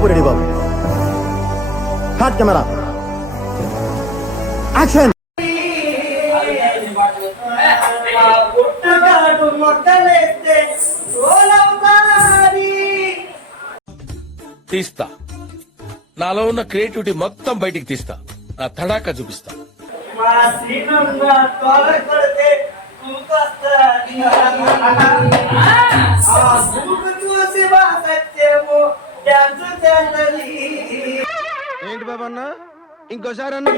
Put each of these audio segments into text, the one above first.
బాబు ready బాబు. Hot camera action. తీస్తా, నాలో ఉన్న క్రియేటివిటీ మొత్తం బయటికి తీస్తా, నా తడాకా చూపిస్తా. ఏంటి బాబా అన్న ఇంకోసారి అన్న.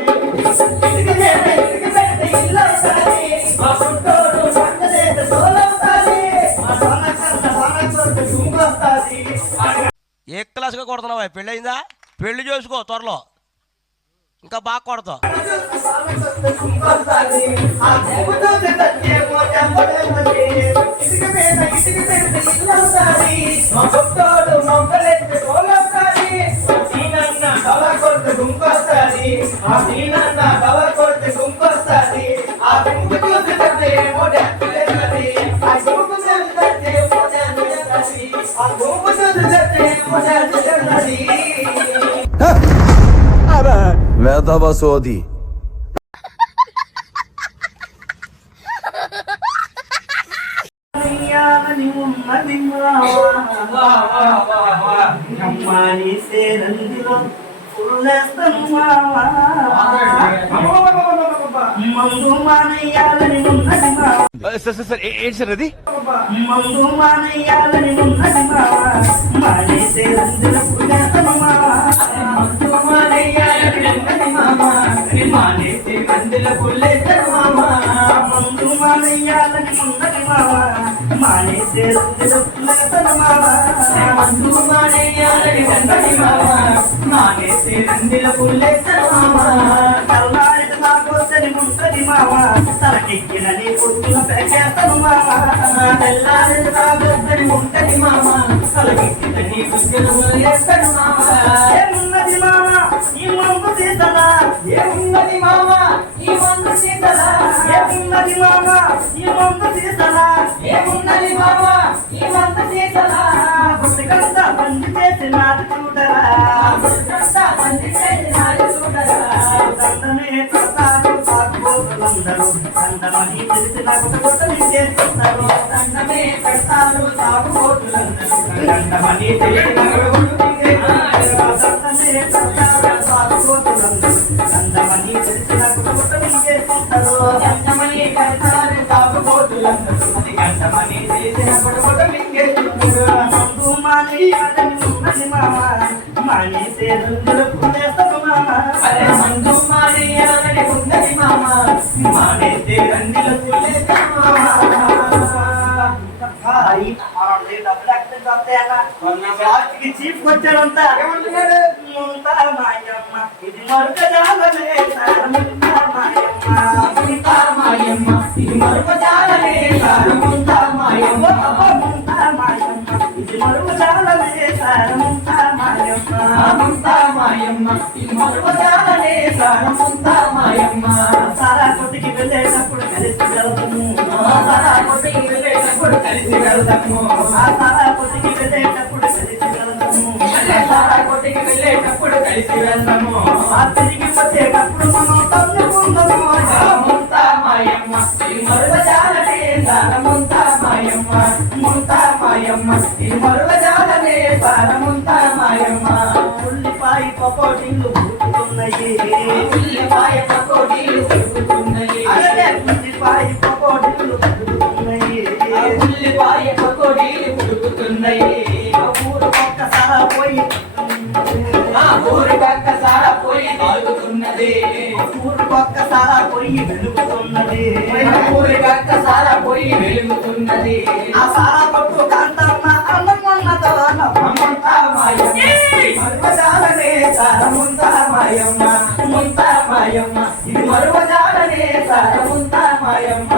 ఏ క్లాస్గా కొడుతున్నావా? పెళ్ళి అయిందా? పెళ్లి చేసుకో త్వరలో, ఇంకా బాగా కొడతావు. వేదవ సోది. ఏంటి సార్ అది? మందు మానయ్యాలని ఉన్నది మావా మానేసే రంగుల పుల్లేస్తను మావా. మందు మానయ్యాలని ఉన్నది మావా మానేసే రంగుల పుల్లేస్తను మావా. మందు మానయ్యాలని ఉన్నది మావా మానేసే రంగుల పుల్లేస్తను మావా. కల్లాడిన నాకోసరి ఉంటది మావా తలకెక్కిన నీ పొద్దున పెరిగేస్తను మావా. తెల్లాడిన నాకోసరి ఉంటది మావా తలకెక్కిన నీ పొద్దున పెరిగేస్తను మావా. ఏమున్నది మావా ఈ మందు తీసలా? ఏమున్నది మావా ఈ మందు తీసలా? ఏమున్నది మావా ఈ మందు తీసలా? ఏమున్నది మావా ఈ మందు తీసలా? పుస్తకంతా బండి చేసి నాది చూడరా, పుస్తకంతా బండి చేసి నాది చూడరా. దండమే కడతారు తాగుబోతులందరూ దండమని తెలిసిన కొట్టని చేస్తున్నారు. దండమే కడతారు తాగుబోతులందరూ దండమని తెలిసిన దండమే కడతారు తాగుబోతులందరూ దండమని తెలిసిన కొట్టని చేస్తున్నారు. దండమని కడతారు తాగుబోతులందరూ దండమని తెలిసిన కొట్టని చేస్తున్నారు. మందు మానేయాలని ఉన్నది మావా మానేసే రంగుల పుల్లేస్తను మావా. మందు మానేయాలని ఉన్నది మావా మానేసే రంగుల పుల్లేస్తను మావా. చీఫ్ వచ్చాడంతా ముంతా మాయమ్మ ఇది మరుక జాలనే ముంతా మాయమ్మ ముంతా మాయమ్మ ఇది మరుక జాలనే ముంతా మాయమ్మ ముంతా మాయమ్మ ఇది మరుక జాలనే ముంతా మాయమ్మ ముంతా మాయమ్మ ఇది మరుక జాలనే ముంతా మాయమ్మ. సారా కొట్టుకి వెళ్ళేటప్పుడు కలిసి వెళ్తాము, సారా కొట్టుకి వెళ్ళేటప్పుడు కలిసి వెళ్తాము, సారా కొట్టుకి వెళ్ళేటప్పుడు కలిసి వెళ్తాము, సారా కొట్టుకి వెళ్ళేటప్పుడు కలిసి వెళ్తాము. తిరిగి వచ్చేటప్పుడు మనం తన్నుకుందాము. ముంతా మాయమ్మ ఇది మరువ జాలనే ముంతా మాయమ్మ ముంతా మాయమ్మ ఇది మరువ జాలనే ముంతా మాయమ్మ. ఉల్లిపాయ పకోడీలు పుట్టుతున్నాయి, ఉల్లిపాయ పకోడీలు పుట్టుతున్నాయి, ఉల్లిపాయ పకోడీలు పుట్టుతున్నాయి, ఉల్లిపాయ పకోడీలు పుట్టుతున్నాయి. ఊరు ఒక్కసారా పోయి ఊరి ఒక్కసారా పోయి వెలుగుతున్నది, ఊరి ఒక్కసారా పోయి వెలుగుతున్నది, ఊరి ఒక్కసారా పోయి వెలుగుతున్నది. ఆ సారా పట్టు కాంతమ్మ అన్నమ్మన్నతో ముంతా మాయమ్మ మరువజాలనే ముంతా మాయమ్మ ముంతా మాయమ్మ ఇది మరువజాలనే ముంతా మాయమ్మ.